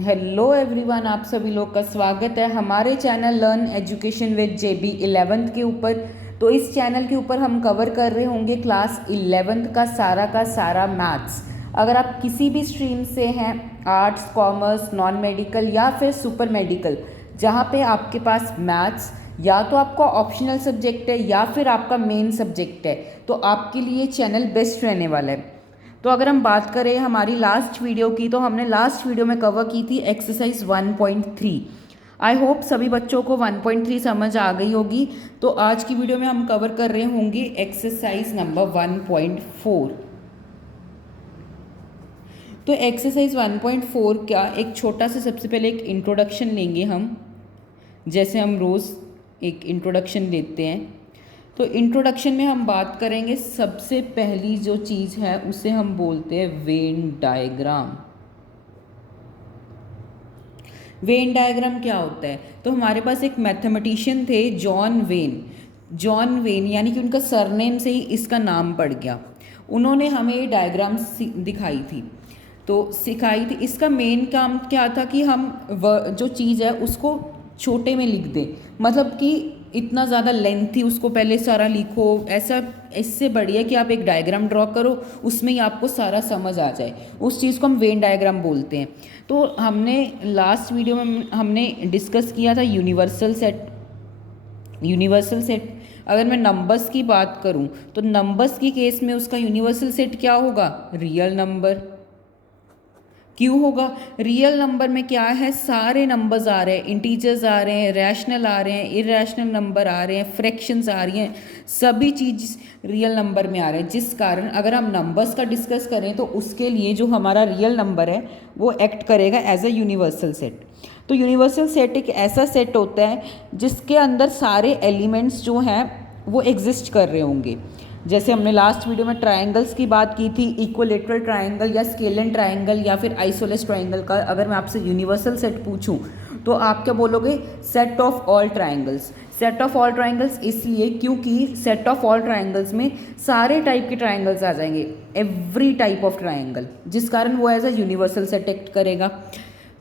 Hello everyone, आप सभी लोग का स्वागत है हमारे channel learn education with JB 11th के ऊपर। तो इस चैनल के ऊपर हम कवर कर रहे होंगे क्लास 11th का सारा मैथ्स। अगर आप किसी भी स्ट्रीम से हैं, आर्ट्स, कॉमर्स, नॉन मेडिकल या फिर सुपर मेडिकल, जहाँ पे आपके पास मैथ्स या तो आपका ऑप्शनल सब्जेक्ट है या फिर आपका मेन सब्जेक्ट है, तो आपके लिए चैनल बेस्ट रहने वाला है। तो अगर हम बात करें हमारी लास्ट वीडियो की, तो हमने लास्ट वीडियो में कवर की थी एक्सरसाइज 1.3। आई होप सभी बच्चों को 1.3 समझ आ गई होगी। तो आज की वीडियो में हम कवर कर रहे होंगे एक्सरसाइज नंबर 1.4। तो एक्सरसाइज 1.4 का एक छोटा सा सबसे पहले एक इंट्रोडक्शन लेंगे हम, जैसे हम रोज़ एक इंट्रोडक्शन लेते हैं। तो इंट्रोडक्शन में हम बात करेंगे, सबसे पहली जो चीज़ है उसे हम बोलते हैं वेन डायग्राम। वेन डायग्राम क्या होता है? तो हमारे पास एक मैथमेटिशियन थे जॉन वेन। जॉन वेन यानी कि उनका सरनेम से ही इसका नाम पड़ गया। उन्होंने हमें ये डायग्राम दिखाई थी, तो सिखाई थी। इसका मेन काम क्या था कि हम जो चीज़ है उसको छोटे में लिख दें, मतलब कि इतना ज़्यादा लेंथी उसको पहले सारा लिखो, ऐसा इससे बढ़िया कि आप एक डायग्राम ड्रॉ करो, उसमें ही आपको सारा समझ आ जाए। उस चीज़ को हम वेन डायग्राम बोलते हैं। तो हमने लास्ट वीडियो में हमने डिस्कस किया था यूनिवर्सल सेट। यूनिवर्सल सेट अगर मैं नंबर्स की बात करूं, तो नंबर्स की केस में उसका यूनिवर्सल सेट क्या होगा? Real number. क्यों होगा? रियल नंबर में क्या है, सारे नंबर्स आ रहे हैं, इंटीजर्स आ रहे हैं, रैशनल आ रहे हैं, इरेशनल नंबर आ रहे हैं, फ्रैक्शंस आ रही हैं, सभी चीज़ रियल नंबर में आ रहे हैं। जिस कारण अगर हम नंबर्स का डिस्कस करें तो उसके लिए जो हमारा रियल नंबर है वो एक्ट करेगा एज अ यूनिवर्सल सेट। तो यूनिवर्सल सेट एक ऐसा सेट होता है जिसके अंदर सारे एलिमेंट्स जो हैं वो एग्जिस्ट कर रहे होंगे। जैसे हमने लास्ट वीडियो में ट्रायंगल्स की बात की थी, इक्विलेटरल ट्रायंगल या स्केलन ट्रायंगल या फिर आइसोलेस ट्रायंगल का अगर मैं आपसे यूनिवर्सल सेट पूछूं तो आप क्या बोलोगे? Set of all triangles. Set of all triangles इसलिए क्योंकि सेट ऑफ ऑल ट्रायंगल्स में सारे टाइप के ट्रायंगल्स आ जाएंगे, एवरी टाइप ऑफ ट्रायंगल, जिस कारण वो as a universal set act करेगा।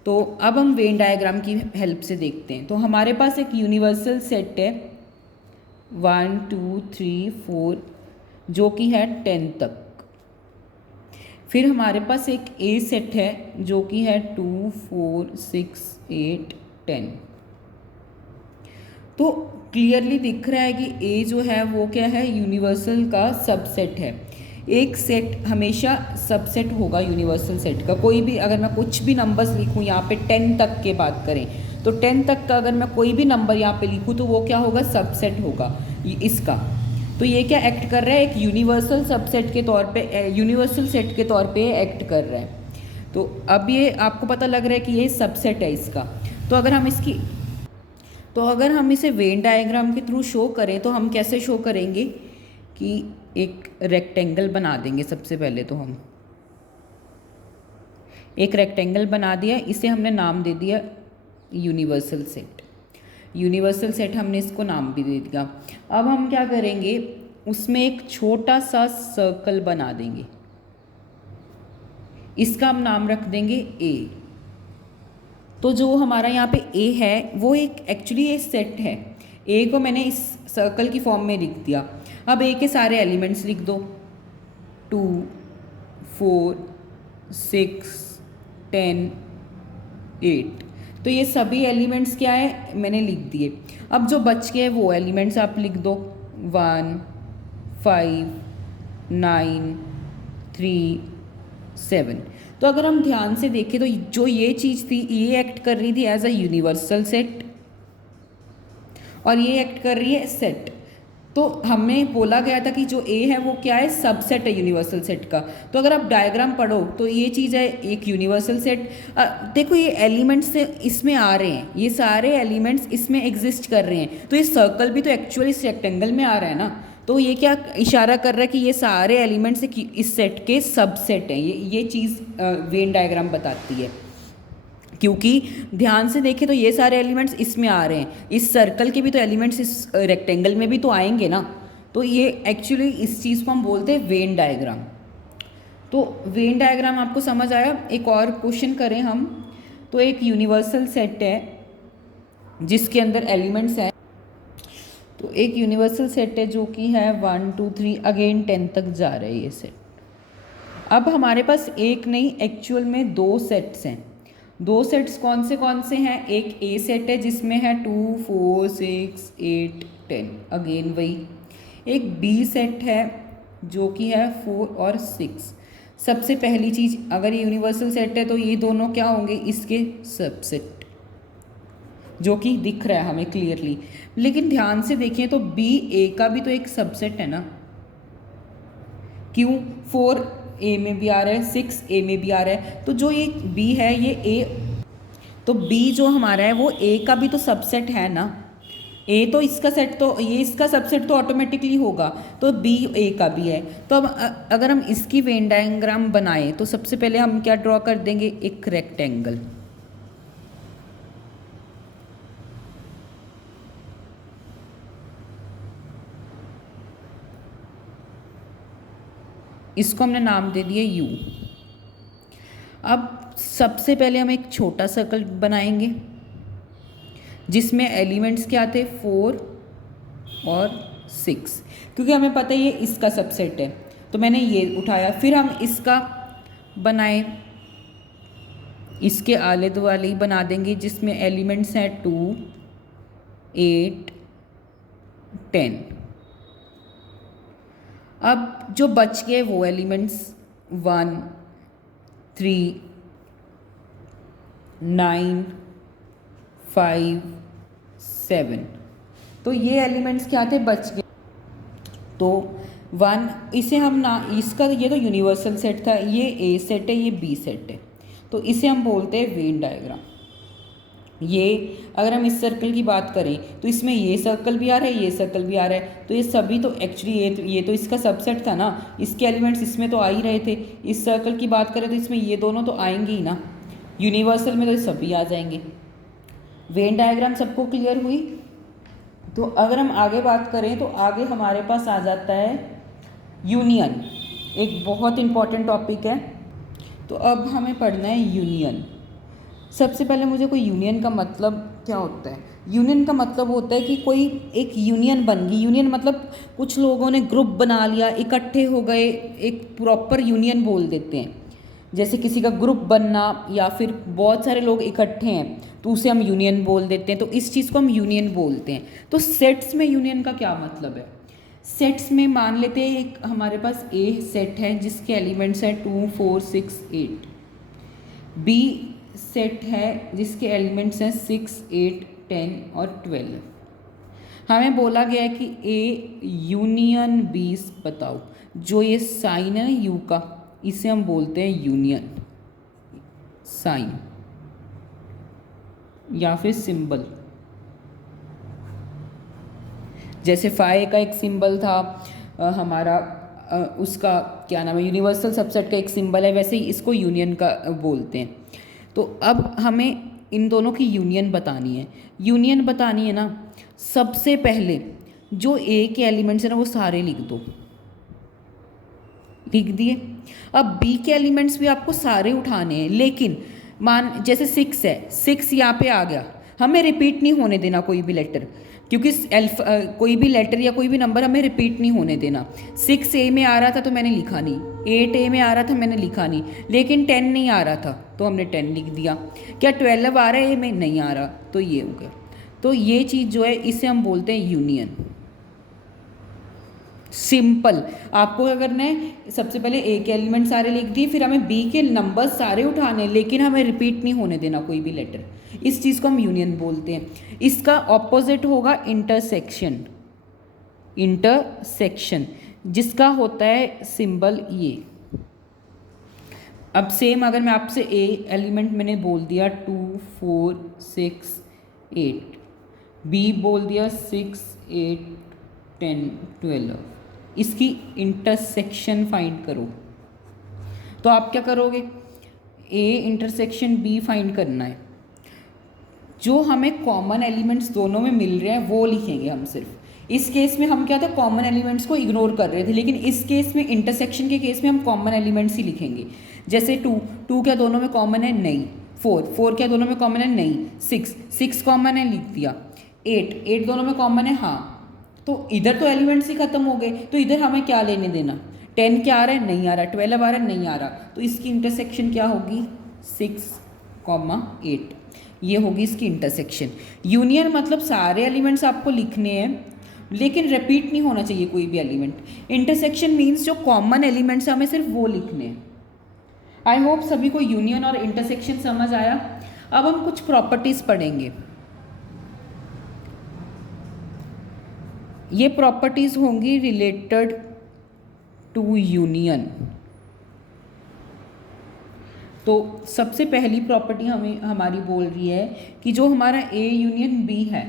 तो अब हम वेन डायग्राम की हेल्प से देखते हैं। तो हमारे पास एक यूनिवर्सल सेट है 1 2 3 4 जो कि है 10 तक। फिर हमारे पास एक ए सेट है जो कि है 2 4 6 8 10। तो क्लियरली दिख रहा है कि ए जो है वो क्या है? यूनिवर्सल का सबसेट है। एक सेट हमेशा सबसेट होगा यूनिवर्सल सेट का। कोई भी अगर मैं कुछ भी नंबर्स लिखूं, यहाँ पे 10 तक के बात करें तो 10 तक का अगर मैं कोई भी नंबर यहाँ पे लिखूं तो वो क्या होगा? सबसेट होगा इसका। तो ये क्या एक्ट कर रहा है? एक यूनिवर्सल सबसेट के तौर पे, यूनिवर्सल सेट के तौर पे एक्ट कर रहा है। तो अब ये आपको पता लग रहा है कि ये सबसेट है इसका। तो अगर हम इसे वेन डायग्राम के थ्रू शो करें तो हम कैसे शो करेंगे कि एक रेक्टेंगल बना देंगे। सबसे पहले तो हम एक रेक्टेंगल बना दिया, इसे हमने नाम दे दिया यूनिवर्सल सेट। यूनिवर्सल सेट हमने इसको नाम भी दे दिया। अब हम क्या करेंगे, उसमें एक छोटा सा सर्कल बना देंगे, इसका हम नाम रख देंगे ए। तो जो हमारा यहाँ पे ए है वो एक एक्चुअली ये सेट है। ए को मैंने इस सर्कल की फॉर्म में लिख दिया। अब ए के सारे एलिमेंट्स लिख दो, 2 4 6 10 8। तो ये सभी एलिमेंट्स क्या है? मैंने लिख दिए। अब जो बच गए वो एलिमेंट्स आप लिख दो, 1 5 9 3 7। तो अगर हम ध्यान से देखें तो जो ये चीज़ थी ये एक्ट कर रही थी एज अ यूनिवर्सल सेट और ये एक्ट कर रही है सेट। तो हमें बोला गया था कि जो ए है वो क्या है? सबसेट है यूनिवर्सल सेट का। तो अगर आप डायग्राम पढ़ो तो ये चीज़ है एक यूनिवर्सल सेट। देखो ये एलिमेंट्स इसमें आ रहे हैं, ये सारे एलिमेंट्स इसमें एग्जिस्ट कर रहे हैं। तो ये सर्कल भी तो एक्चुअली इस रेक्टेंगल में आ रहा है ना। तो ये क्या इशारा कर रहा है कि ये सारे एलिमेंट्स इस सेट के सबसेट हैं। ये चीज़ वेन डायग्राम बताती है। क्योंकि ध्यान से देखें तो ये सारे एलिमेंट्स इसमें आ रहे हैं, इस सर्कल के भी तो एलिमेंट्स इस रेक्टेंगल में भी तो आएंगे ना। तो ये एक्चुअली इस चीज़ को हम बोलते हैं वेन डायग्राम। तो वेन डायग्राम आपको समझ आया। एक और क्वेश्चन करें हम। तो एक यूनिवर्सल सेट है जिसके अंदर एलिमेंट्स हैं, तो एक यूनिवर्सल सेट है जो कि है 1 2 3 अगेन 10 तक जा रहा है ये सेट। अब हमारे पास एक नहीं, एक्चुअल में 2 सेट्स हैं। 2 सेट्स कौन से हैं? एक ए सेट है जिसमें है 2 4 6 8 10, अगेन वही। एक बी सेट है जो कि है 4 और 6। सबसे पहली चीज़, अगर ये यूनिवर्सल सेट है तो ये दोनों क्या होंगे? इसके सबसेट, जो कि दिख रहा है हमें क्लियरली। लेकिन ध्यान से देखें तो बी ए का भी तो एक सबसेट है ना। क्यों? 4 ए में भी आ रहा है, 6 ए में भी आ रहा है, तो जो ये बी है ये ए, तो बी जो हमारा है वो ए का भी तो सबसेट है ना। ए तो इसका सेट, तो ये इसका सबसेट तो ऑटोमेटिकली होगा, तो बी ए का भी है। तो अब अगर हम इसकी वेन डायग्राम बनाएं तो सबसे पहले हम क्या ड्रॉ कर देंगे? एक रेक्टेंगल। इसको हमने नाम दे दिया यू। अब सबसे पहले हम एक छोटा सर्कल बनाएंगे जिसमें एलिमेंट्स क्या थे? 4 और 6, क्योंकि हमें पता है ये इसका सबसेट है, तो मैंने ये उठाया। फिर हम इसका बनाए, इसके आले दुआले ही बना देंगे जिसमें एलिमेंट्स हैं 2 8 10। अब जो बच गए वो एलिमेंट्स 1 3 9 5 7, तो ये एलिमेंट्स क्या थे? बच गए। तो 1, इसे हम ना, इसका ये तो यूनिवर्सल सेट था, ये ए सेट है, ये बी सेट है, तो इसे हम बोलते हैं वेन डायग्राम। ये अगर हम इस सर्कल की बात करें तो इसमें ये सर्कल भी आ रहा है, ये सर्कल भी आ रहा है, तो ये सभी तो एक्चुअली ये तो इसका सबसेट था ना, इसके एलिमेंट्स इसमें तो आ ही रहे थे। इस सर्कल की बात करें तो इसमें ये दोनों तो आएंगे ही ना, यूनिवर्सल में तो सभी आ जाएंगे। वेन डायग्राम सबको क्लियर हुई? तो अगर हम आगे बात करें तो आगे हमारे पास आ जाता है यूनियन, एक बहुत इम्पॉर्टेंट टॉपिक है। तो अब हमें पढ़ना है यूनियन। सबसे पहले मुझे कोई यूनियन का मतलब क्या होता है? यूनियन का मतलब होता है कि कोई एक यूनियन बन गई। यूनियन मतलब कुछ लोगों ने ग्रुप बना लिया, इकट्ठे हो गए, एक प्रॉपर यूनियन बोल देते हैं। जैसे किसी का ग्रुप बनना या फिर बहुत सारे लोग इकट्ठे हैं तो उसे हम यूनियन बोल देते हैं, तो इस चीज़ को हम यूनियन बोलते हैं। तो सेट्स में यूनियन का क्या मतलब है? सेट्स में मान लेते हैं एक हमारे पास ए सेट है जिसके एलिमेंट्स हैं 2 4 6 8, बी सेट है जिसके एलिमेंट्स हैं 6 8 10 और 12। हमें बोला गया है कि ए यूनियन बी बताओ। जो ये साइन है ना यू का, इसे हम बोलते हैं यूनियन साइन या फिर सिंबल। जैसे फाई का एक सिंबल था हमारा, उसका क्या नाम है, यूनिवर्सल सबसेट का एक सिंबल है, वैसे ही इसको यूनियन का बोलते हैं। तो अब हमें इन दोनों की यूनियन बतानी है। यूनियन बतानी है ना, सबसे पहले जो ए के एलिमेंट्स हैं ना वो सारे लिख दो, लिख दिए। अब बी के एलिमेंट्स भी आपको सारे उठाने हैं, लेकिन मान जैसे 6 है, 6 यहाँ पे आ गया, हमें रिपीट नहीं होने देना कोई भी लेटर, क्योंकि कोई भी लेटर या कोई भी नंबर हमें रिपीट नहीं होने देना। 6 ए में आ रहा था तो मैंने लिखा नहीं, 8 ए में आ रहा था मैंने लिखा नहीं, लेकिन 10 नहीं आ रहा था तो हमने 10 लिख दिया। क्या 12 आ रहा है ए में? नहीं आ रहा, तो ये हो गया। तो ये चीज़ जो है इसे हम बोलते हैं यूनियन। सिंपल। आपको क्या करना है, सबसे पहले ए के एलिमेंट सारे लिख दिए, फिर हमें बी के नंबर सारे उठाने, लेकिन हमें रिपीट नहीं होने देना कोई भी लेटर। इस चीज़ को हम यूनियन बोलते हैं। इसका ऑपोजिट होगा इंटरसेक्शन। इंटरसेक्शन जिसका होता है सिंबल ये। अब सेम अगर मैं आपसे ए एलिमेंट मैंने बोल दिया 2 4 6 8, बी बोल दिया 6 8 10 12, इसकी इंटरसेक्शन फाइंड करो। तो आप क्या करोगे, ए इंटरसेक्शन बी फाइंड करना है। जो हमें कॉमन एलिमेंट्स दोनों में मिल रहे हैं वो लिखेंगे हम सिर्फ। इस केस में हम क्या था, कॉमन एलिमेंट्स को इग्नोर कर रहे थे, लेकिन इस केस में इंटरसेक्शन के केस में हम कॉमन एलिमेंट्स ही लिखेंगे। जैसे 2 क्या दोनों में कॉमन है? नहीं। 4 क्या दोनों में कॉमन है? नहीं। 6 कॉमन है, लिख दिया। 8 दोनों में कॉमन है, हाँ। तो इधर तो एलिमेंट्स ही खत्म हो गए, तो इधर हमें क्या लेने देना? 10 क्या आ रहा है? नहीं आ रहा। 12 आ रहा है? नहीं आ रहा। तो इसकी इंटरसेक्शन क्या होगी? 6, 8। ये होगी इसकी इंटरसेक्शन। यूनियन मतलब सारे एलिमेंट्स आपको लिखने हैं, लेकिन रिपीट नहीं होना चाहिए कोई भी एलिमेंट। इंटरसेक्शन मीन्स जो कॉमन एलिमेंट्स हमें सिर्फ वो लिखने हैं। आई होप सभी को यूनियन और इंटरसेक्शन समझ आया। अब हम कुछ प्रॉपर्टीज पढ़ेंगे। ये प्रॉपर्टीज होंगी रिलेटेड टू यूनियन। तो सबसे पहली प्रॉपर्टी हमें हमारी बोल रही है कि जो हमारा ए यूनियन बी है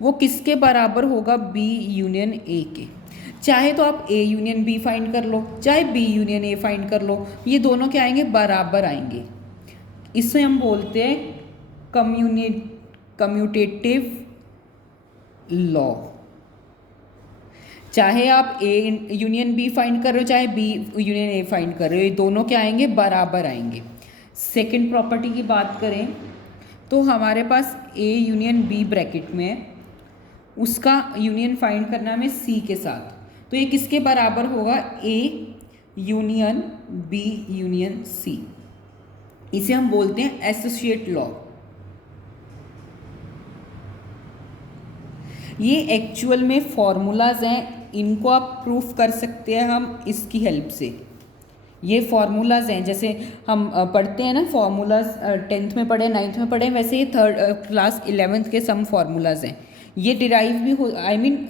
वो किसके बराबर होगा? बी यूनियन ए के। चाहे तो आप ए यूनियन बी फाइंड कर लो, चाहे बी यूनियन ए फाइंड कर लो, ये दोनों क्या आएंगे? बराबर आएंगे। इससे हम बोलते हैं कम्यूटेटिव लॉ। चाहे आप ए यूनियन बी फाइंड कर रहे हो, चाहे बी यूनियन ए फाइंड कर रहे हो, ये दोनों क्या आएंगे? बराबर आएंगे। सेकंड प्रॉपर्टी की बात करें तो हमारे पास ए यूनियन बी ब्रैकेट में है, उसका यूनियन फाइंड करना है हमें सी के साथ। तो ये किसके बराबर होगा? A union B union C. इसे हम बोलते हैं एसोसिएट लॉ। ये एक्चुअल में फॉर्मूलाज हैं, इनको आप प्रूफ कर सकते हैं हम इसकी हेल्प से। ये फॉर्मूलाज हैं, जैसे हम पढ़ते हैं ना फॉर्मूलाज, 10th में पढ़े, 9th में पढ़े, वैसे ये क्लास 11th के सम फॉर्मूलाज हैं। ये डिराइव भी हो,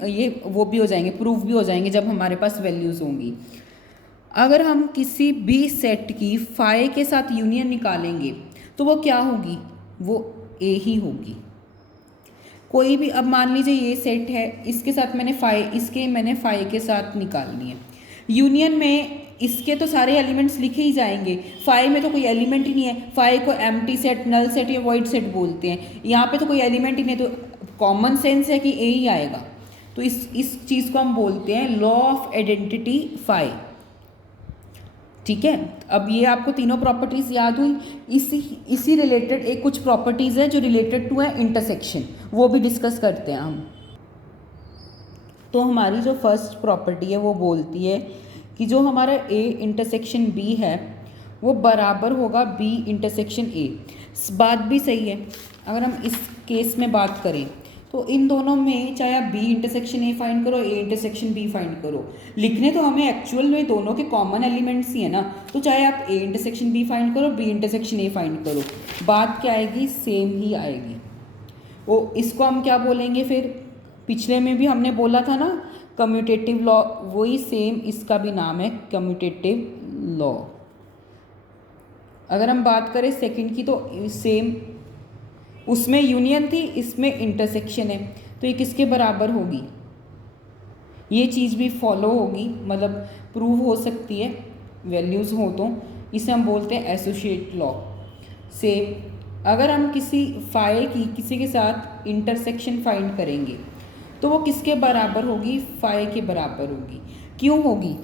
ये वो भी हो जाएंगे, प्रूफ भी हो जाएंगे जब हमारे पास वैल्यूज़ होंगी। अगर हम किसी भी सेट की फाई के साथ यूनियन निकालेंगे तो वो क्या होगी? वो ए ही होगी। कोई भी, अब मान लीजिए ये सेट है, इसके साथ मैंने फाई के साथ निकालनी है। यूनियन में इसके तो सारे एलिमेंट्स लिखे ही जाएंगे, फाई में तो कोई एलिमेंट ही नहीं है। फाई को एम्प्टी सेट, नल सेट या वॉइड सेट बोलते हैं। यहाँ पे तो कोई एलिमेंट ही नहीं, तो कॉमन सेंस है कि ए ही आएगा। तो इस चीज़ को हम बोलते हैं लॉ ऑफ आइडेंटिटी फाई। ठीक है, अब ये आपको तीनों प्रॉपर्टीज याद हुई। इसी रिलेटेड एक कुछ प्रॉपर्टीज है जो रिलेटेड टू है इंटरसेक्शन, वो भी डिस्कस करते हैं हम। तो हमारी जो फर्स्ट प्रॉपर्टी है वो बोलती है कि जो हमारा ए इंटरसेक्शन बी है वो बराबर होगा बी इंटरसेक्शन ए। बात भी सही है। अगर हम इस केस में बात करें तो इन दोनों में चाहे आप बी इंटरसेक्शन ए फाइंड करो, ए इंटरसेक्शन बी फाइंड करो, लिखने तो हमें एक्चुअल में दोनों के कॉमन एलिमेंट्स ही है ना। तो चाहे आप ए इंटरसेक्शन बी फाइंड करो, बी इंटरसेक्शन ए फाइंड करो, बात क्या आएगी? सेम ही आएगी। वो इसको हम क्या बोलेंगे फिर? पिछले में भी हमने बोला था ना कम्यूटेटिव लॉ, वही सेम इसका भी नाम है कम्यूटेटिव लॉ। अगर हम बात करें सेकंड की तो सेम, उसमें यूनियन थी, इसमें इंटरसेक्शन है, तो ये किसके बराबर होगी? ये चीज़ भी फॉलो होगी, मतलब प्रूव हो सकती है वैल्यूज़ हो तो। इसे हम बोलते हैं एसोसिएट लॉ से। अगर हम किसी फाई की किसी के साथ इंटरसेक्शन फाइंड करेंगे तो वो किसके बराबर होगी? फाई के बराबर होगी। क्यों होगी?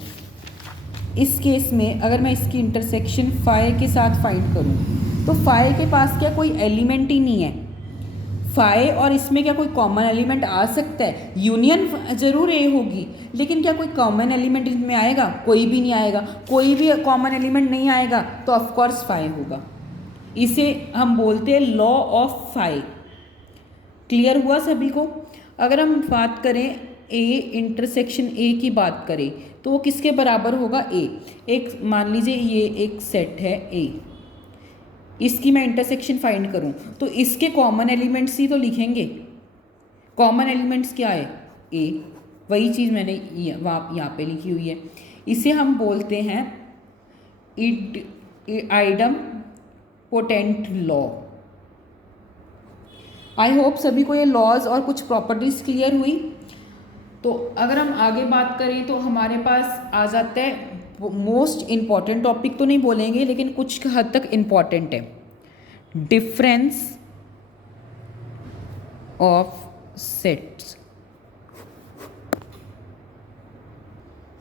इस केस में अगर मैं इसकी इंटरसेक्शन फाई के साथ फाइंड करूं तो फाई के पास क्या कोई एलिमेंट ही नहीं है। फाई और इसमें क्या कोई कॉमन एलिमेंट आ सकता है? यूनियन जरूर ए होगी, लेकिन क्या कोई कॉमन एलिमेंट इसमें आएगा? कोई भी नहीं आएगा। कोई भी कॉमन एलिमेंट नहीं आएगा तो ऑफकोर्स फाई होगा। इसे हम बोलते हैं लॉ ऑफ फाई। क्लियर हुआ सभी को? अगर हम बात करें ए इंटरसेक्शन ए की बात करें तो वो किसके बराबर होगा? ए। एक मान लीजिए ये एक सेट है ए, इसकी मैं इंटरसेक्शन फाइंड करूं तो इसके कॉमन एलिमेंट्स ही तो लिखेंगे। कॉमन एलिमेंट्स क्या है? ए। वही चीज़ मैंने यहाँ पे लिखी हुई है। इसे हम बोलते हैं idem potent law. I hope सभी को ये लॉज और कुछ प्रॉपर्टीज क्लियर हुई। तो अगर हम आगे बात करें तो हमारे पास आ जाता है मोस्ट इम्पॉर्टेंट टॉपिक, तो नहीं बोलेंगे लेकिन कुछ हद तक इम्पॉर्टेंट है, डिफरेंस ऑफ सेट्स।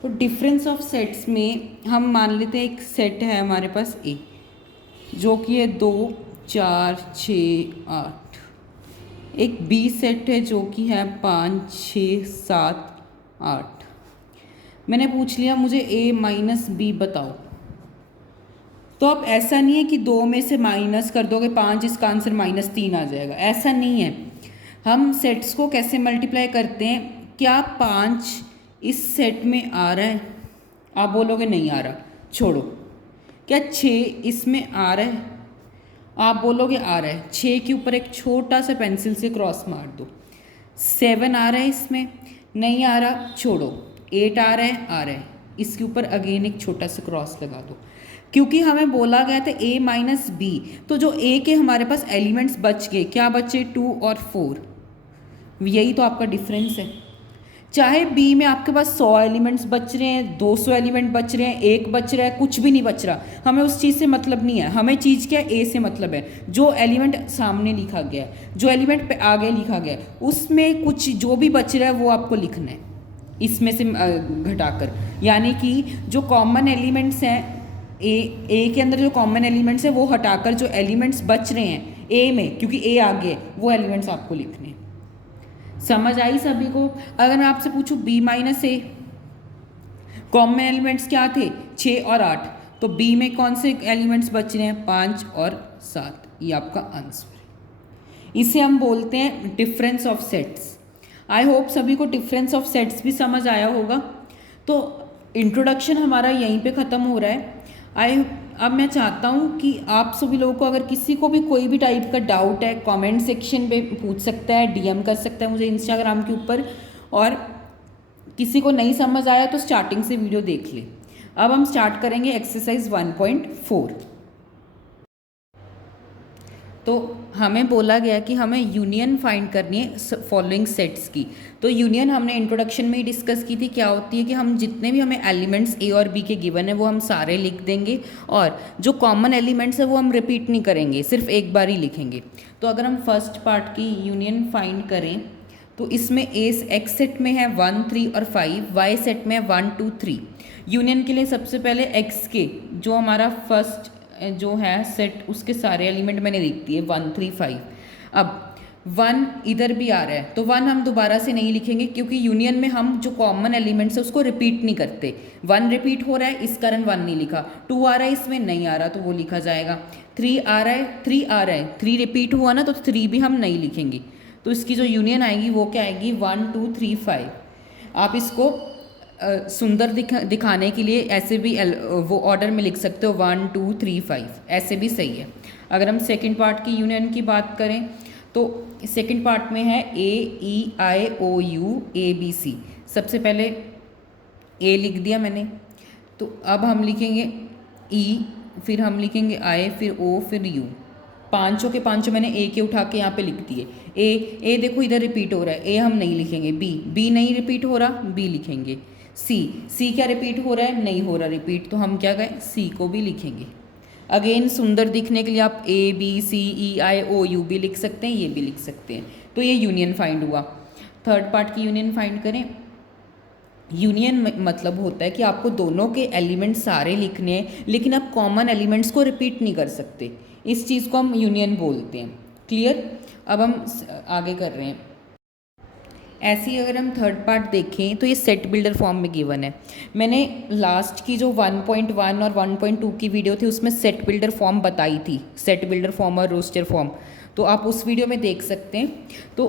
तो डिफरेंस ऑफ सेट्स में हम मान लेते हैं एक सेट है हमारे पास ए, जो कि है 2, 4 6 8। एक बी सेट है जो कि है 5 6 7 8। मैंने पूछ लिया मुझे ए माइनस बी बताओ। तो अब ऐसा नहीं है कि 2 में से माइनस कर दोगे 5, इसका आंसर -3 आ जाएगा, ऐसा नहीं है। हम सेट्स को कैसे मल्टीप्लाई करते हैं, क्या 5 इस सेट में आ रहा है? आप बोलोगे नहीं आ रहा, छोड़ो। क्या 6 इसमें आ रहा है? आप बोलोगे आ रहा है। 6 के ऊपर एक छोटा सा पेंसिल से क्रॉस मार दो। 7 आ रहा है इसमें? नहीं आ रहा, छोड़ो। 8 आ रहा है? आ रहा है। इसके ऊपर अगेन एक छोटा सा क्रॉस लगा दो, क्योंकि हमें बोला गया था a माइनस बी। तो जो a के हमारे पास एलिमेंट्स बच गए, क्या बचे? 2 और 4। यही तो आपका डिफरेंस है। चाहे b में आपके पास 100 एलिमेंट्स बच रहे हैं, 200 एलिमेंट बच रहे हैं, 1 बच रहा है, कुछ भी नहीं बच रहा, हमें उस चीज़ से मतलब नहीं है। हमें चीज़ क्या है? a से मतलब है। जो एलिमेंट सामने लिखा गया है, जो एलिमेंट पे आगे लिखा गया है, उसमें कुछ जो भी बच रहा है वो आपको लिखना है, इसमें से घटाकर। यानी कि जो कॉमन एलिमेंट्स हैं ए के अंदर, जो कॉमन एलिमेंट्स हैं वो हटाकर जो एलिमेंट्स बच रहे हैं ए में, क्योंकि ए आगे है, वो एलिमेंट्स आपको लिखने हैं। समझ आई सभी को? अगर मैं आपसे पूछूं बी माइनस ए, कॉमन एलिमेंट्स क्या थे? 6 और 8। तो बी में कौन से एलिमेंट्स बच रहे हैं? 5 और 7। ये आपका आंसर है। इसे हम बोलते हैं difference of sets. I hope सभी को डिफरेंस ऑफ सेट्स भी समझ आया होगा। तो इंट्रोडक्शन हमारा यहीं पे ख़त्म हो रहा है। अब मैं चाहता हूँ कि आप सभी लोगों को, अगर किसी को भी कोई भी टाइप का डाउट है, कमेंट सेक्शन पे पूछ सकता है, डीएम कर सकता है मुझे इंस्टाग्राम के ऊपर। और किसी को नहीं समझ आया तो स्टार्टिंग से वीडियो देख ले। अब हम स्टार्ट करेंगे एक्सरसाइज 1.4। तो हमें बोला गया कि हमें यूनियन फाइंड करनी है फॉलोइंग सेट्स की। तो यूनियन हमने इंट्रोडक्शन में ही डिस्कस की थी, क्या होती है कि हम जितने भी हमें एलिमेंट्स ए और बी के गिवन है वो हम सारे लिख देंगे, और जो कॉमन एलिमेंट्स है वो हम रिपीट नहीं करेंगे, सिर्फ एक बार ही लिखेंगे। तो अगर हम फर्स्ट पार्ट की यूनियन फाइंड करें तो इसमें एक्स सेट में है 1 3 और 5, वाई सेट में है 1 2 3। यूनियन के लिए सबसे पहले एक्स के जो हमारा फर्स्ट जो है सेट, उसके सारे एलिमेंट मैंने लिख दिए 1 3 5। अब 1 इधर भी आ रहा है तो 1 हम दोबारा से नहीं लिखेंगे, क्योंकि यूनियन में हम जो कॉमन एलिमेंट्स है उसको रिपीट नहीं करते। 1 रिपीट हो रहा है, इस कारण 1 नहीं लिखा। 2 आ रहा है, इसमें नहीं आ रहा तो वो लिखा जाएगा। 3 आ रहा है, 3 आ रहा है, 3 रिपीट हुआ ना तो 3 भी हम नहीं लिखेंगे। तो इसकी जो यूनियन आएगी वो क्या आएगी? 1 2 3 5। आप इसको सुंदर दिखाने के लिए ऐसे भी वो ऑर्डर में लिख सकते हो 1 2 3 5, ऐसे भी सही है। अगर हम सेकंड पार्ट की यूनियन की बात करें तो सेकंड पार्ट में है ए ई आई ओ यू ए बी सी। सबसे पहले ए लिख दिया मैंने, तो अब हम लिखेंगे ई, फिर हम लिखेंगे आई, फिर ओ, फिर यू। पांचों के पांचों मैंने ए के उठा के यहाँ पे लिख दिए। ए देखो इधर रिपीट हो रहा है, ए हम नहीं लिखेंगे। बी नहीं रिपीट हो रहा, बी लिखेंगे। सी क्या रिपीट हो रहा है? नहीं हो रहा रिपीट, तो हम क्या कहें? सी को भी लिखेंगे। अगेन सुंदर दिखने के लिए आप A B C E I O you भी लिख सकते हैं, ये भी लिख सकते हैं। तो ये यूनियन फाइंड हुआ। थर्ड पार्ट की यूनियन फाइंड करें। यूनियन मतलब होता है कि आपको दोनों के एलिमेंट सारे लिखने हैं, लेकिन आप कॉमन एलिमेंट्स को रिपीट नहीं कर सकते। इस चीज़ को हम यूनियन बोलते हैं। क्लियर? अब हम आगे कर रहे हैं। ऐसे ही अगर हम थर्ड पार्ट देखें तो ये सेट बिल्डर फॉर्म में गिवन है। मैंने लास्ट की जो 1.1 और 1.2 की वीडियो थी उसमें सेट बिल्डर फॉर्म बताई थी, सेट बिल्डर फॉर्म और रोस्टर फॉर्म, तो आप उस वीडियो में देख सकते हैं। तो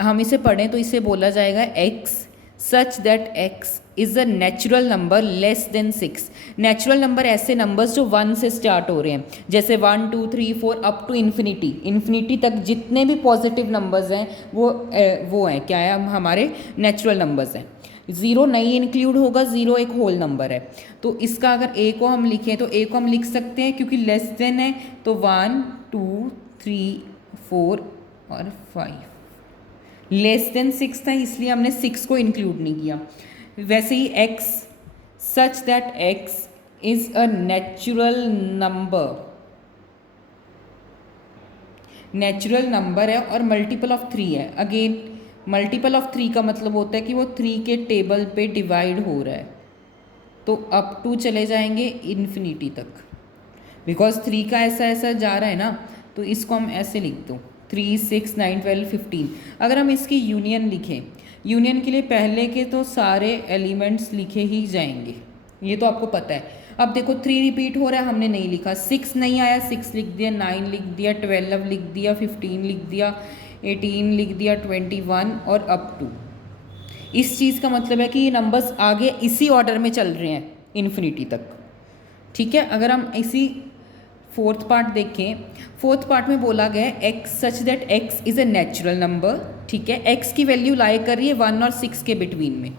हम इसे पढ़ें तो इसे बोला जाएगा x such that x is a natural number less than 6। Natural number ऐसे नंबर्स जो 1 से स्टार्ट हो रहे हैं, जैसे 1 2 3 4 अप टू इन्फिनिटी तक जितने भी पॉजिटिव नंबर्स हैं वो हैं क्या है? हमारे नेचुरल नंबर्स हैं। 0 नहीं इंक्लूड होगा, 0 एक होल नंबर है। तो इसका अगर ए को हम लिखें तो ए को हम लिख सकते हैं, क्योंकि लेस देन है तो 1 2 3 4 और 5। लेस देन 6 था इसलिए हमने 6 को इंक्लूड नहीं किया। वैसे ही x such that x is a natural number है और मल्टीपल ऑफ 3 है। अगेन मल्टीपल ऑफ 3 का मतलब होता है कि वो 3 के टेबल पे डिवाइड हो रहा है, तो अप टू चले जाएंगे इन्फिनिटी तक, बिकॉज 3 का ऐसा ऐसा जा रहा है ना, तो इसको हम ऐसे लिख दो 3, 6, 9, 12, 15। अगर हम इसकी यूनियन लिखें, यूनियन के लिए पहले के तो सारे एलिमेंट्स लिखे ही जाएंगे, ये तो आपको पता है। अब देखो 3 रिपीट हो रहा है, हमने नहीं लिखा, 6 नहीं आया, 6 लिख दिया, 9 लिख दिया, 12 लिख दिया, 15 लिख दिया, 18 लिख दिया, 21 और अप टू। इस चीज़ का मतलब है कि ये नंबर्स आगे इसी ऑर्डर में चल रहे हैं इन्फिनिटी तक, ठीक है। अगर हम इसी फोर्थ पार्ट देखें, फोर्थ पार्ट में बोला गया है x such that x is a natural number, ठीक है। एक्स की वैल्यू लाई कर रही है 1 और 6 के बिटवीन में,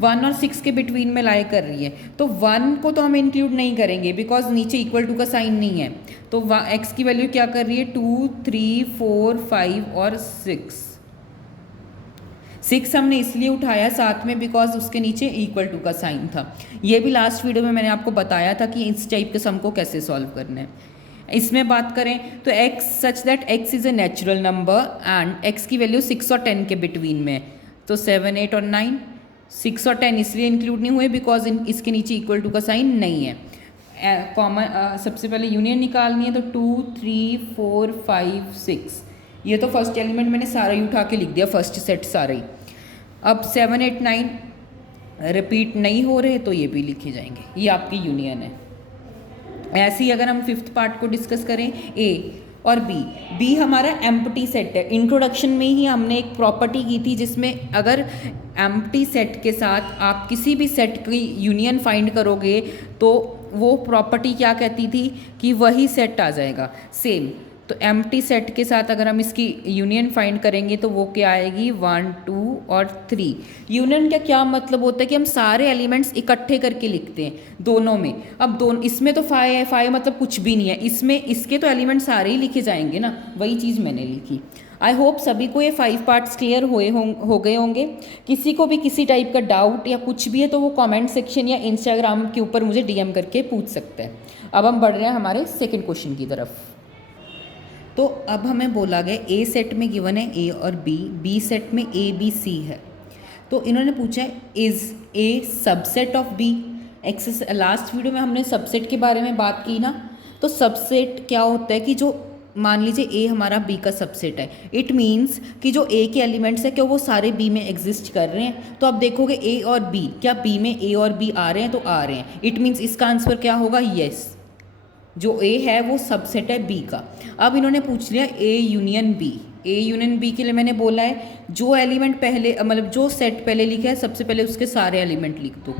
1 और 6 के बिटवीन में लाई कर रही है, तो 1 को तो हम इंक्लूड नहीं करेंगे बिकॉज नीचे इक्वल टू का साइन नहीं है। तो एक्स की वैल्यू क्या कर रही है 2, 3, 4, 5 और 6। 6 हमने इसलिए उठाया साथ में बिकॉज उसके नीचे इक्वल टू का साइन था। ये भी लास्ट वीडियो में मैंने आपको बताया था कि इस टाइप के सम को कैसे सॉल्व करना है। इसमें बात करें तो x such that x is a natural number and x की वैल्यू 6 और 10 के बिटवीन में, तो 7, 8 और 9। 6 और 10 इसलिए इंक्लूड नहीं हुए बिकॉज इसके नीचे इक्वल टू का साइन नहीं है। कॉमन सबसे पहले यूनियन निकालनी है, तो 2, 3, 4, 5, 6। ये तो फर्स्ट एलिमेंट मैंने सारा ही उठा के लिख दिया, फर्स्ट सेट सारा ही। अब 7, 8, 9 रिपीट नहीं हो रहे तो ये भी लिखे जाएंगे, ये आपकी यूनियन है। ऐसे ही अगर हम फिफ्थ पार्ट को डिस्कस करें, ए और बी हमारा एम्प्टी सेट है। इंट्रोडक्शन में ही हमने एक प्रॉपर्टी की थी जिसमें अगर एम्प्टी सेट के साथ आप किसी भी सेट की यूनियन फाइंड करोगे तो वो प्रॉपर्टी क्या कहती थी कि वही सेट आ जाएगा सेम। तो एम्प्टी सेट के साथ अगर हम इसकी यूनियन फाइंड करेंगे तो वो क्या आएगी 1, 2 और 3। यूनियन का क्या मतलब होता है कि हम सारे एलिमेंट्स इकट्ठे करके लिखते हैं दोनों में। अब दोनों इसमें तो 5 है, 5 मतलब कुछ भी नहीं है, इसमें इसके तो एलिमेंट सारे ही लिखे जाएंगे ना, वही चीज़ मैंने लिखी। आई होप सभी को ये 5 पार्ट्स क्लियर हो गए होंगे। किसी को भी किसी टाइप का डाउट या कुछ भी है तो वो कमेंट सेक्शन या इंस्टाग्राम के ऊपर मुझे DM करके पूछ सकते हैं। अब हम बढ़ रहे हैं हमारे सेकेंड क्वेश्चन की तरफ। तो अब हमें बोला गया ए सेट में गिवन है ए और बी सेट में ए बी सी है। तो इन्होंने पूछा है is A subset of B. Last video में हमने सबसेट के बारे में बात की ना, तो सबसेट क्या होता है कि जो मान लीजिए ए हमारा बी का सबसेट है, इट मीन्स कि जो ए के एलिमेंट्स है क्या वो सारे बी में एग्जिस्ट कर रहे हैं। तो आप देखोगे ए और बी, क्या बी में ए और बी आ रहे हैं, तो आ रहे हैं। इट मीन्स इसका आंसर क्या होगा येस, जो ए है वो सबसेट है बी का। अब इन्होंने पूछ लिया A union B. A union B के लिए मैंने बोला है जो एलिमेंट पहले मतलब जो सेट पहले लिखा है सबसे पहले उसके सारे एलिमेंट लिख दो,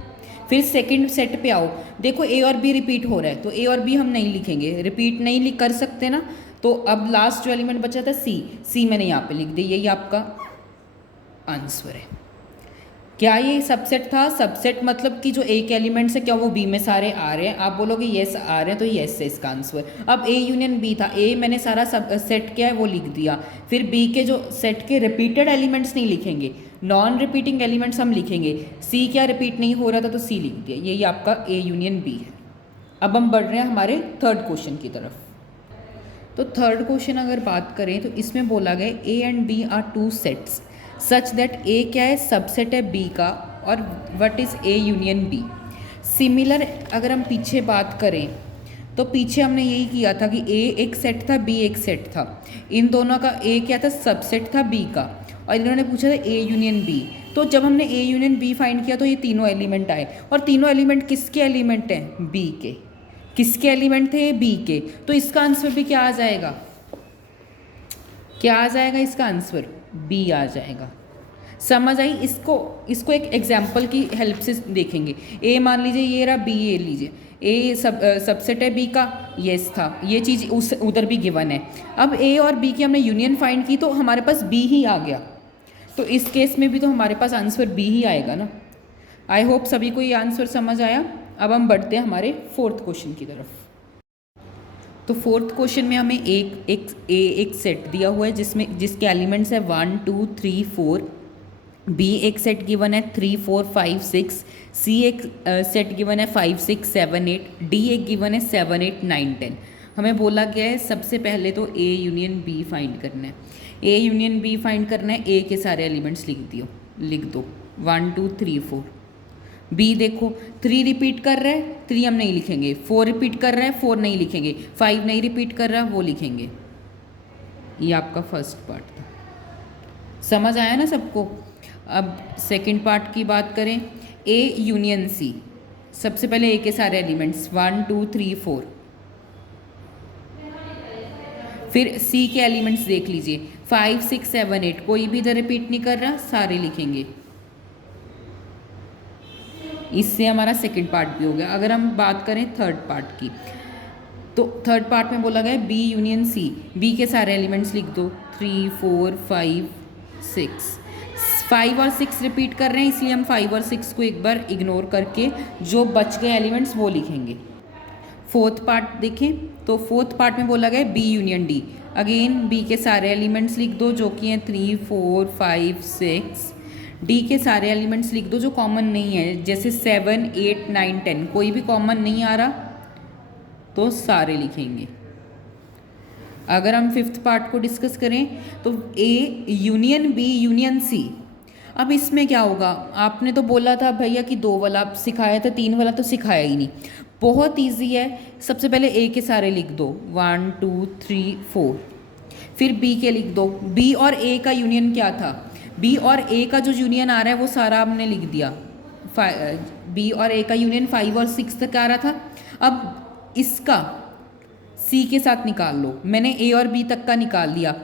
फिर सेकंड सेट पे आओ। देखो ए और बी रिपीट हो रहा है तो ए और बी हम नहीं लिखेंगे, रिपीट नहीं लिख कर सकते ना। तो अब लास्ट जो एलिमेंट बचा था सी मैंने यहाँ पे लिख दिया, यही आपका आंसर है। क्या ये सबसेट था? सबसेट मतलब कि जो ए के एलिमेंट्स है क्या वो बी में सारे आ रहे हैं? आप बोलोगे येस आ रहे हैं, तो येस है इसका आंसर। अब ए यूनियन बी था, ए मैंने सारा सब सेट किया है वो लिख दिया, फिर बी के जो सेट के रिपीटेड एलिमेंट्स नहीं लिखेंगे, नॉन रिपीटिंग एलिमेंट्स हम लिखेंगे। सी क्या रिपीट नहीं हो रहा था तो सी लिख दिया, यही आपका ए यूनियन बी है। अब हम बढ़ रहे हैं हमारे थर्ड क्वेश्चन की तरफ। तो थर्ड क्वेश्चन अगर बात करें तो इसमें बोला गया A and B are two sets such that A क्या है सबसेट है बी का, और what is A union B. Similar अगर हम पीछे बात करें तो पीछे हमने यही किया था कि ए एक सेट था बी एक सेट था, इन दोनों का ए क्या था सबसेट था बी का, और इन्होंने पूछा था ए यूनियन बी। तो जब हमने ए यूनियन बी फाइंड किया तो ये तीनों एलिमेंट आए, और तीनों एलिमेंट किसके एलिमेंट हैं? बी के। किसके एलिमेंट थे? बी के। तो इसका आंसर भी क्या आ जाएगा? क्या आ जाएगा इसका आंसर? बी आ जाएगा। समझ आई? इसको एक एग्जाम्पल की हेल्प से देखेंगे। ए मान लीजिए ये रहा, बी ए लीजिए, ए सबसेट है बी का, येस था, ये चीज़ उधर भी गिवन है। अब ए और बी की हमने यूनियन फाइंड की तो हमारे पास बी ही आ गया, तो इस केस में भी तो हमारे पास आंसर बी ही आएगा ना। आई होप सभी को ये आंसर समझ आया। अब हम बढ़ते हैं हमारे फोर्थ क्वेश्चन की तरफ। तो फोर्थ क्वेश्चन में हमें एक सेट दिया हुआ है जिसके एलिमेंट्स है 1, 2, 3, 4। बी एक सेट गिवन है 3, 4, 5, 6। सी एक सेट गिवन है 5, 6, 7, 8। डी एक गिवन है 7, 8, 9, 10। हमें बोला गया है सबसे पहले तो ए यूनियन बी फाइंड करना है। ए यूनियन बी फाइंड करना है, ए के सारे एलिमेंट्स लिख दो 1, 2, 3, 4। बी देखो 3 रिपीट कर रहा है, 3 हम नहीं लिखेंगे। 4 रिपीट कर रहा है, 4 नहीं लिखेंगे। 5 नहीं रिपीट कर रहा, वो लिखेंगे। ये आपका फर्स्ट पार्ट था। समझ आया ना सबको। अब सेकंड पार्ट की बात करें, ए यूनियन सी। सबसे पहले ए के सारे एलिमेंट्स 1 2 3 4। फिर सी के एलिमेंट्स देख लीजिए 5 6 7 8। कोई भी इधर रिपीट नहीं कर रहा, सारे लिखेंगे। इससे हमारा सेकंड पार्ट भी हो गया। अगर हम बात करें थर्ड पार्ट की, तो थर्ड पार्ट में बोला गया बी यूनियन सी। बी के सारे एलिमेंट्स लिख दो 3 4 5 6। 5 और 6 रिपीट कर रहे हैं, इसलिए हम 5 और 6 को एक बार इग्नोर करके जो बच गए एलिमेंट्स वो लिखेंगे। फोर्थ पार्ट देखें तो फोर्थ पार्ट में बोला गया B union D. Again B के सारे एलिमेंट्स लिख दो जो कि हैं 3 4 5 6। डी के सारे एलिमेंट्स लिख दो जो कॉमन नहीं है, जैसे 7 8 9 10। कोई भी कॉमन नहीं आ रहा तो सारे लिखेंगे। अगर हम फिफ्थ पार्ट को डिस्कस करें तो A union B union C. अब इसमें क्या होगा, आपने तो बोला था भैया कि 2 वाला सिखाया था, 3 वाला तो सिखाया ही नहीं। बहुत इजी है। सबसे पहले ए के सारे लिख दो 1 2 3 4। फिर बी के लिख दो। बी और ए का यूनियन क्या था, बी और ए का जो यूनियन आ रहा है वो सारा आपने लिख दिया। बी और ए का यूनियन 5 और 6 तक आ रहा था। अब इसका सी के साथ निकाल लो। मैंने ए और बी तक का निकाल लिया।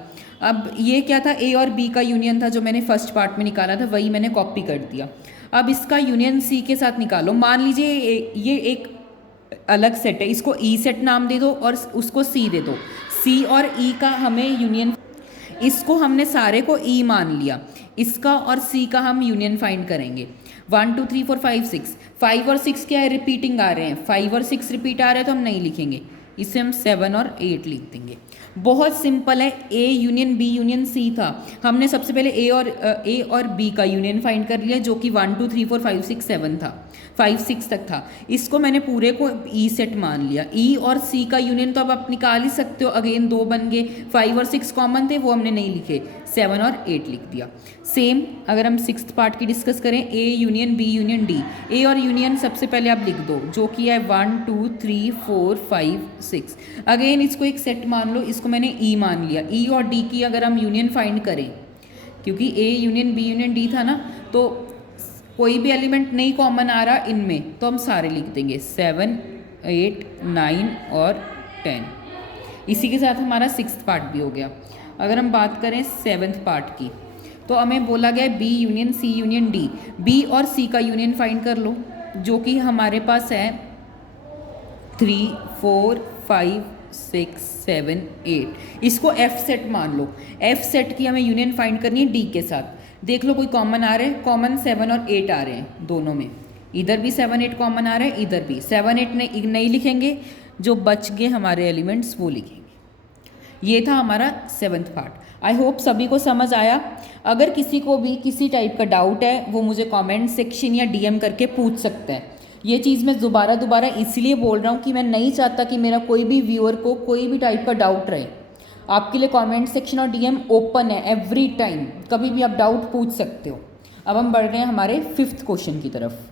अब ये क्या था, ए और बी का यूनियन था जो मैंने फर्स्ट पार्ट में निकाला था, वही मैंने कॉपी कर दिया। अब इसका यूनियन सी के साथ निकालो। मान लीजिए ये एक अलग सेट है, इसको ई सेट नाम दे दो और उसको सी दे दो। सी और ई का हमें यूनियन, इसको हमने सारे को ई मान लिया, इसका और सी का हम यूनियन फाइंड करेंगे। 1 2 3 4 5 6। 5 और 6 क्या है, रिपीटिंग आ रहे हैं। 5 और 6 रिपीट आ रहे हैं तो हम नहीं लिखेंगे, इसे हम 7 और 8 लिख देंगे। बहुत सिंपल है। A union B union C था, हमने सबसे पहले ए और बी का यूनियन फाइंड कर लिया जो कि 1 2 3 4 5 6 7 था, 5 6 तक था। इसको मैंने पूरे को ई सेट मान लिया। ई और सी का यूनियन तो अब आप निकाल ही सकते हो। अगेन 2 बन गए, 5 और 6 कॉमन थे वो हमने नहीं लिखे, 7 और 8 लिख दिया। सेम अगर हम सिक्स्थ पार्ट की डिस्कस करें, A union B union D. A और यूनियन सबसे पहले आप लिख दो जो कि है 1 2 3 4 5 6। अगेन इसको एक सेट मान लो, इसको मैंने ई मान लिया। ई और डी की अगर हम यूनियन फाइंड करें, क्योंकि A union B union D था ना, तो कोई भी एलिमेंट नहीं कॉमन आ रहा इनमें, तो हम सारे लिख देंगे 7 8 9 और 10। इसी के साथ हमारा सिक्स्थ पार्ट भी हो गया। अगर हम बात करें सेवन्थ पार्ट की, तो हमें बोला गया B union C union D. B और सी का यूनियन फाइंड कर लो जो कि हमारे पास है 3 4 5 6 7 8। इसको एफ सेट मान लो। एफ सेट की हमें यूनियन फाइंड करनी है डी के साथ। देख लो कोई कॉमन आ रहे हैं, कॉमन 7 और 8 आ रहे हैं दोनों में। इधर भी 7 8 कॉमन आ रहे हैं, इधर भी 7 8 नहीं लिखेंगे, जो बच गए हमारे एलिमेंट्स वो लिखेंगे। ये था हमारा सेवन्थ पार्ट। आई होप सभी को समझ आया। अगर किसी को भी किसी टाइप का डाउट है वो मुझे कमेंट सेक्शन या डीएम करके पूछ सकते हैं। ये चीज़ मैं दोबारा इसलिए बोल रहा हूँ कि मैं नहीं चाहता कि मेरा कोई भी व्यूअर को कोई भी टाइप का डाउट रहे। आपके लिए कमेंट सेक्शन और डीएम ओपन है एवरी टाइम, कभी भी आप डाउट पूछ सकते हो। अब हम बढ़ रहे हैं हमारे फिफ्थ क्वेश्चन की तरफ।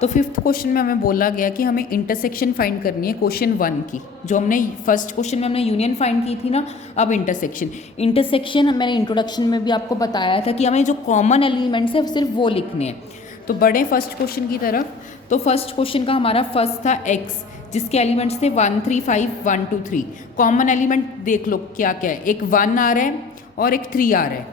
तो फिफ्थ क्वेश्चन में हमें बोला गया कि हमें इंटरसेक्शन फाइंड करनी है क्वेश्चन 1 की। जो हमने फर्स्ट क्वेश्चन में हमने यूनियन फाइंड की थी ना, अब इंटरसेक्शन मैंने इंट्रोडक्शन में भी आपको बताया था कि हमें जो कॉमन एलिमेंट्स है सिर्फ वो लिखने हैं। तो बढ़े फर्स्ट क्वेश्चन की तरफ। तो फर्स्ट क्वेश्चन का हमारा फर्स्ट था एक्स, जिसके एलिमेंट्स थे 1 3 5 1 2 3। कॉमन एलिमेंट देख लो क्या क्या है, एक 1 आ रहा है और एक 3 आ रहा है।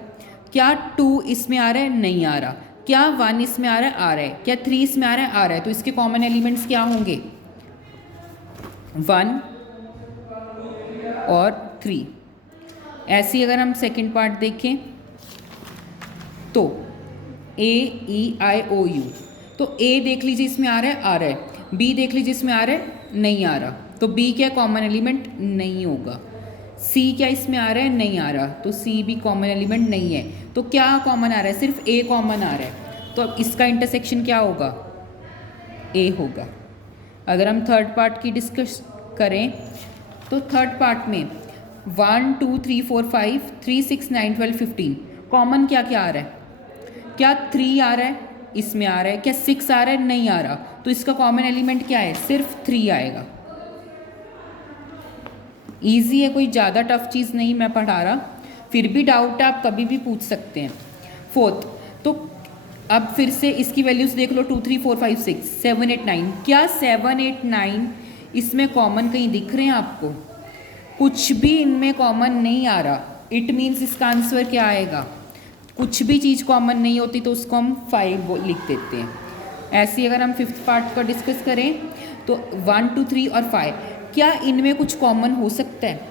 क्या 2 इसमें आ रहा है, नहीं आ रहा। क्या 1 इसमें आ रहा है, आ रहा है। क्या 3 इसमें आ रहा है, आ रहा है। तो इसके कॉमन एलिमेंट्स क्या होंगे, 1 और 3। ऐसे ही अगर हम सेकंड पार्ट देखें तो ए ई आई ओ यू। तो ए देख लीजिए इसमें आ रहा है, आ रहा है। बी देख लीजिए इसमें आ रहा है, नहीं आ रहा। तो बी क्या कॉमन एलिमेंट नहीं होगा। सी क्या इसमें आ रहा है, नहीं आ रहा। तो सी भी कॉमन एलिमेंट नहीं है। तो क्या कॉमन आ रहा है, सिर्फ ए कॉमन आ रहा है। तो अब इसका इंटरसेक्शन क्या होगा, ए होगा। अगर हम थर्ड पार्ट की डिस्कस करें तो थर्ड पार्ट में 1 2 3 4 5 3 6 9 12 15 कॉमन क्या क्या आ रहा है। क्या 3 आ रहा है, इसमें आ रहा है। क्या 6 आ रहा है, नहीं आ रहा। तो इसका कॉमन एलिमेंट क्या है, सिर्फ 3 आएगा। ईजी है, कोई ज़्यादा टफ चीज़ नहीं मैं पढ़ा रहा, फिर भी डाउट है आप कभी भी पूछ सकते हैं। फोर्थ, तो अब फिर से इसकी वैल्यूज़ देख लो, 2 3 4 5 6 7 8 9। क्या 7 8 9 इसमें कॉमन कहीं दिख रहे हैं आपको? कुछ भी इनमें कॉमन नहीं आ रहा। इट मीन्स इसका आंसर क्या आएगा? कुछ भी चीज़ कॉमन नहीं होती तो उसको हम 5 लिख देते हैं। ऐसे ही अगर हम फिफ्थ पार्ट का डिस्कस करें तो 1 2 3 और 5, क्या इनमें कुछ कॉमन हो सकता है?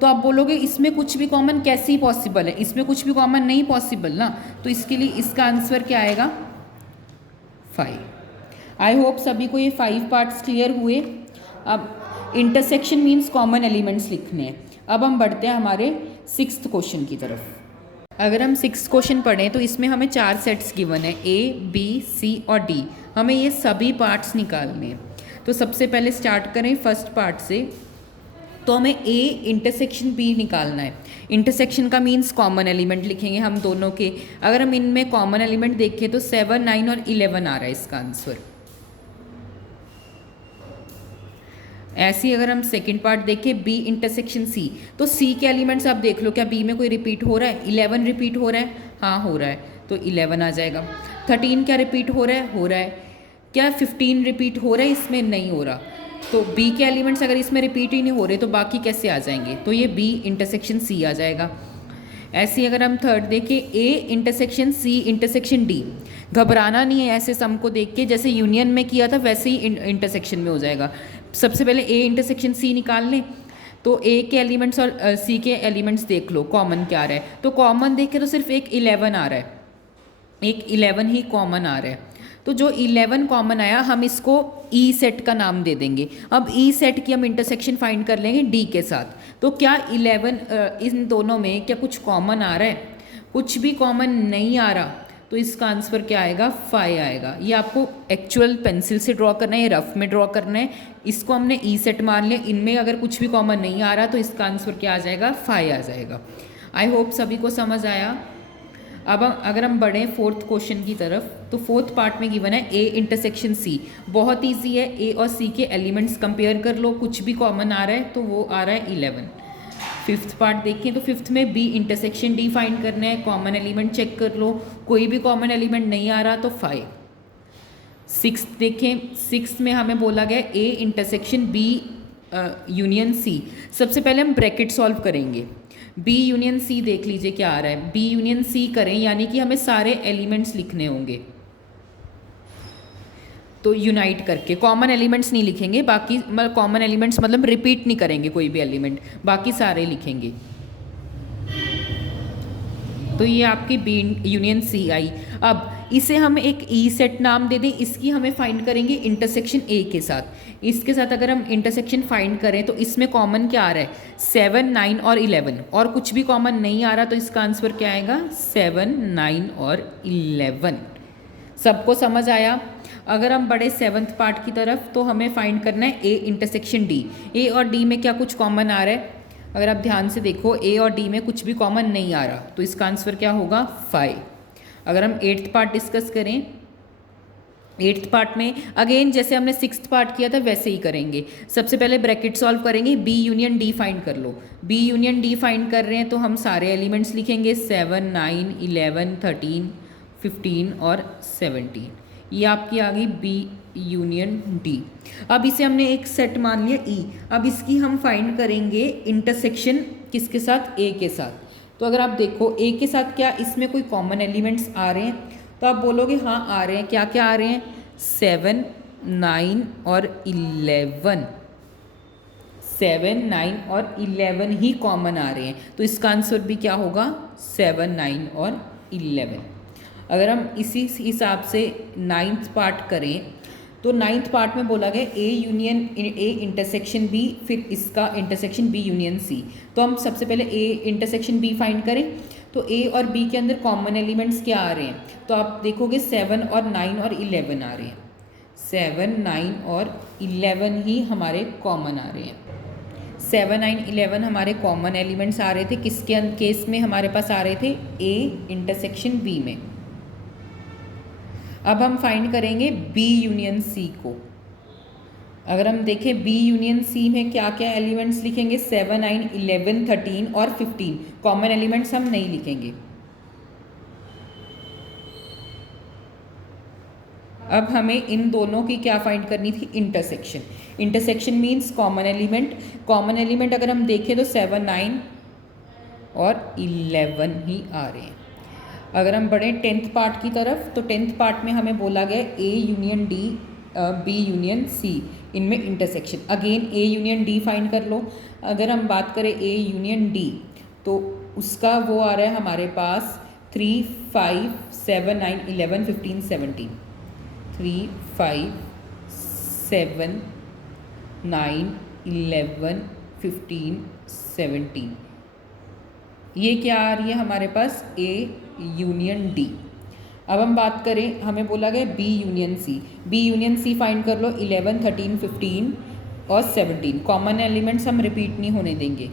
तो आप बोलोगे इसमें कुछ भी कॉमन कैसे ही पॉसिबल है, इसमें कुछ भी कॉमन नहीं पॉसिबल ना, तो इसके लिए इसका आंसर क्या आएगा? 5। आई होप सभी को ये 5 पार्ट्स क्लियर हुए। अब इंटरसेक्शन मीन्स कॉमन एलिमेंट्स लिखने हैं। अब हम बढ़ते हैं हमारे 6th क्वेश्चन की तरफ। अगर हम 6th क्वेश्चन पढ़ें तो इसमें हमें 4 सेट्स गिवन है, A, B, C और D। हमें ये सभी पार्ट्स निकालने हैं। तो सबसे पहले स्टार्ट करें फर्स्ट पार्ट से। तो हमें A इंटरसेक्शन B निकालना है। इंटरसेक्शन का मीन्स कॉमन एलिमेंट लिखेंगे हम दोनों के। अगर हम इनमें कॉमन एलिमेंट देखें तो 7 9 और 11 आ रहा है इसका आंसर। ऐसे ही अगर हम सेकंड पार्ट देखें B इंटरसेक्शन C, तो C के एलिमेंट्स आप देख लो, क्या B में कोई रिपीट हो रहा है? 11 रिपीट हो रहा है, हाँ हो रहा है, तो 11 आ जाएगा। 13 क्या रिपीट हो रहा है? हो रहा है। क्या 15 रिपीट हो रहा है? इसमें नहीं हो रहा। तो B के एलिमेंट्स अगर इसमें रिपीट ही नहीं हो रहे तो बाकी कैसे आ जाएंगे? तो ये B इंटरसेक्शन C आ जाएगा। ऐसे ही अगर हम थर्ड देखें A intersection C intersection D, घबराना नहीं है ऐसे सम को देख के, जैसे यूनियन में किया था वैसे ही इंटरसेक्शन में हो जाएगा। सबसे पहले A इंटरसेक्शन C निकाल लें, तो A के एलिमेंट्स और C के एलिमेंट्स देख लो कॉमन क्या आ रहा है। तो कॉमन देख के तो सिर्फ एक 11 आ रहा है, एक 11 ही कॉमन आ रहा है। तो जो 11 कॉमन आया हम इसको E सेट का नाम दे देंगे। अब E सेट की हम इंटरसेक्शन फाइंड कर लेंगे D के साथ। तो क्या 11 इन दोनों में क्या कुछ कॉमन आ रहा है? कुछ भी कॉमन नहीं आ रहा, तो इसका आंसर क्या आएगा? 5 आएगा। ये आपको एक्चुअल पेंसिल से ड्रॉ करना है, रफ में ड्रॉ करना है। इसको हमने E सेट मान लिया, इनमें अगर कुछ भी कॉमन नहीं आ रहा तो इसका आंसर क्या आ जाएगा? 5 आ जाएगा। आई होप सभी को समझ आया। अब अगर हम बढ़ें फोर्थ क्वेश्चन की तरफ, तो फोर्थ पार्ट में गिवन है A इंटरसेक्शन C। बहुत ईजी है, A और C के एलिमेंट्स कंपेयर कर लो, कुछ भी कॉमन आ रहा है तो वो आ रहा है 11। फिफ्थ पार्ट देखें तो फिफ्थ में B इंटरसेक्शन D फाइंड करना है, कॉमन एलिमेंट चेक कर लो, कोई भी कॉमन एलिमेंट नहीं आ रहा तो 5। सिक्स देखें, सिक्स में हमें बोला गया A intersection B union C। सबसे पहले हम ब्रैकेट सॉल्व करेंगे। B यूनियन C देख लीजिए क्या आ रहा है। B यूनियन C करें यानी कि हमें सारे एलिमेंट्स लिखने होंगे, तो यूनाइट करके कॉमन एलिमेंट्स नहीं लिखेंगे, बाकी मतलब कॉमन एलिमेंट्स मतलब रिपीट नहीं करेंगे कोई भी एलिमेंट, बाकी सारे लिखेंगे। तो ये आपकी B यूनियन C आई। अब इसे हम एक E सेट नाम दे दें, इसकी हमें फाइंड करेंगे इंटरसेक्शन A के साथ। इसके साथ अगर हम इंटरसेक्शन फाइंड करें तो इसमें कॉमन क्या आ रहा है? 7 9 और 11, और कुछ भी कॉमन नहीं आ रहा तो इसका आंसर क्या आएगा? 7 9 और 11। सबको समझ आया? अगर हम बढ़े सेवन्थ पार्ट की तरफ तो हमें फाइंड करना है A इंटरसेक्शन D। A और D में क्या कुछ कॉमन आ रहा है? अगर आप ध्यान से देखो A और D में कुछ भी कॉमन नहीं आ रहा, तो इसका आंसर क्या होगा? 5। अगर हम 8th पार्ट डिस्कस करें, 8th पार्ट में अगेन जैसे हमने 6th पार्ट किया था वैसे ही करेंगे। सबसे पहले ब्रैकेट सॉल्व करेंगे, B यूनियन D फाइंड कर लो। B यूनियन D फाइंड कर रहे हैं तो हम सारे एलिमेंट्स लिखेंगे, 7 9 11 13 15 और 17। ये आपकी आ गई B यूनियन D। अब इसे हमने एक सेट मान लिया E। अब इसकी हम फाइंड करेंगे इंटरसेक्शन किसके साथ? A के साथ। तो अगर आप देखो A के साथ क्या इसमें कोई कॉमन एलिमेंट्स आ रहे हैं? तो आप बोलोगे हाँ आ रहे हैं। क्या क्या आ रहे हैं? 7 9 और 11। 7 9 और 11 ही कॉमन आ रहे हैं, तो इसका आंसर भी क्या होगा? 7 9 और 11। अगर हम इसी हिसाब से 9th पार्ट करें तो 9th पार्ट में बोला गया A union A intersection B, फिर इसका इंटरसेक्शन B यूनियन C। तो हम सबसे पहले A इंटरसेक्शन B फाइंड करें, तो A और B के अंदर कॉमन एलिमेंट्स क्या आ रहे हैं? तो आप देखोगे 7 और 9 और 11 आ रहे हैं। 7 9 और 11 ही हमारे कॉमन आ रहे हैं। 7 9 11 हमारे कॉमन एलिमेंट्स आ रहे थे। किसके केस में हमारे पास आ रहे थे? A इंटरसेक्शन B में। अब हम फाइंड करेंगे B यूनियन C को। अगर हम देखें बी यूनियन सी में क्या क्या एलिमेंट्स लिखेंगे, 7, 9, 11, 13 और 15। कॉमन एलिमेंट्स हम नहीं लिखेंगे। अब हमें इन दोनों की क्या फाइंड करनी थी, intersection. Intersection means common element. Common element अगर हम देखें तो 7, 9 और 11 ही आ रहे हैं। अगर हम बढ़ें 10th पार्ट की तरफ, तो 10th पार्ट में हमें बोला गया A union D, B union C, इनमें intersection. Again A union D find कर लो। अगर हम बात करें ए यूनियन डी, तो उसका वो आ रहा है हमारे पास 3, 5, 7, 9, 11, 15, 17। 3, 5, 7, 9, 11, 15, 17। ये क्या आ रही है हमारे पास, ए यूनियन डी। अब हम बात करें, हमें बोला गया B union C. B union C find कर लो, 11, 13, 15 और 17। कॉमन एलिमेंट्स हम रिपीट नहीं होने देंगे।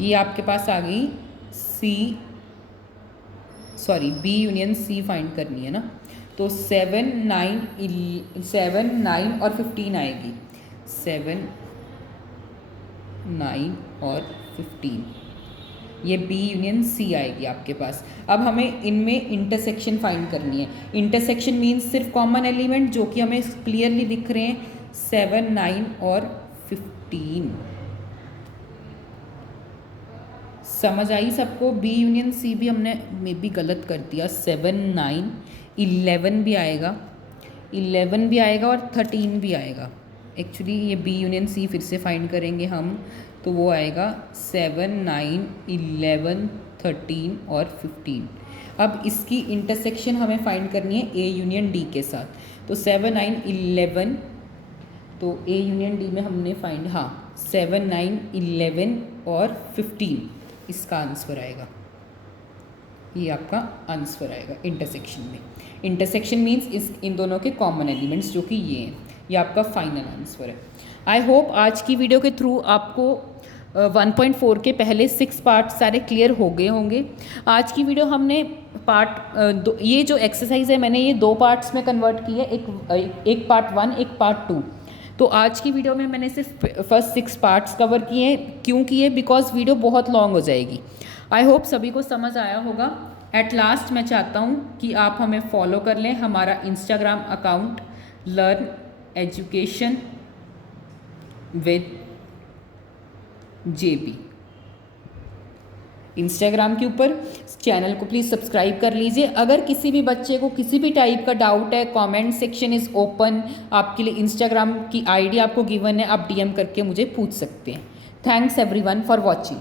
ये आपके पास आ गई बी यूनियन सी फाइंड करनी है ना, तो 7, 9 और 15 आएगी। 7, 9 और 15, ये बी यूनियन सी आएगी आपके पास। अब हमें इनमें इंटरसेक्शन फाइंड करनी है। इंटरसेक्शन मीन्स सिर्फ कॉमन एलिमेंट जो कि हमें क्लियरली दिख रहे हैं, 7, 9 और 15। समझ आई सबको? बी यूनियन सी भी हमने मे बी गलत कर दिया। 7, 9, 11 भी आएगा, 11 भी आएगा और 13 भी आएगा। एक्चुअली ये बी यूनियन सी फिर से फाइंड करेंगे हम, तो वो आएगा 7, 9, 11, 13 और 15। अब इसकी इंटरसेक्शन हमें फाइंड करनी है ए यूनियन डी के साथ। तो 7, 9, 11, तो ए यूनियन डी में हमने फाइंड, 7, 9, 11 और 15 इसका आंसर आएगा। ये आपका आंसर आएगा इंटरसेक्शन में। इंटरसेक्शन मीन्स इन दोनों के कॉमन एलिमेंट्स जो कि ये हैं। ये आपका फाइनल आंसर है। आई होप आज की वीडियो के थ्रू आपको 1.4 के पहले 6 पार्ट सारे क्लियर हो गए होंगे। आज की वीडियो हमने ये जो एक्सरसाइज है मैंने ये 2 पार्ट्स में कन्वर्ट की है, एक पार्ट 1, एक पार्ट 2। तो आज की वीडियो में मैंने सिर्फ फर्स्ट 6 पार्ट्स कवर किए हैं। क्यों किए? बिकॉज वीडियो बहुत लॉन्ग हो जाएगी। आई होप सभी को समझ आया होगा। एट लास्ट मैं चाहता हूँ कि आप हमें फॉलो कर लें, हमारा Instagram account learn education with JP, Instagram के ऊपर। चैनल को प्लीज़ सब्सक्राइब कर लीजिए। अगर किसी भी बच्चे को किसी भी टाइप का डाउट है, कमेंट सेक्शन इज़ ओपन। आपके लिए इंस्टाग्राम की ID आपको गिवन है, आप DM करके मुझे पूछ सकते हैं। Thanks everyone for watching.